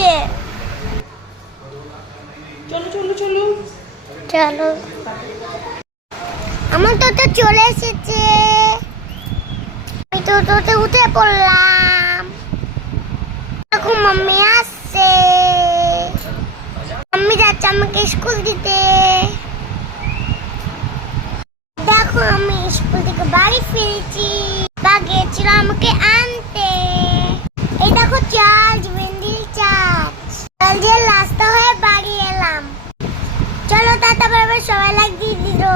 এসেছে। চলো চলো চলো চলো, আমার টোটো চলে এসেছে। আমি টোটোতে উঠে পড়লাম। এখন মাম্মি আসছে। মাম্মি যাচ্ছে আমাকে স্কুল দিতে। দেখো আমি স্কুল থেকে বাড়ি ফিরেছি। বা গেছিল আমাকে আনতে। এই দেখো চার্জ, ভেন্ডিল চার্জ। জলদি রাস্তা হয়ে বাড়ি এলাম। চলো টাটা বাই বাই, সবাই লাইক দিয়ে দিও।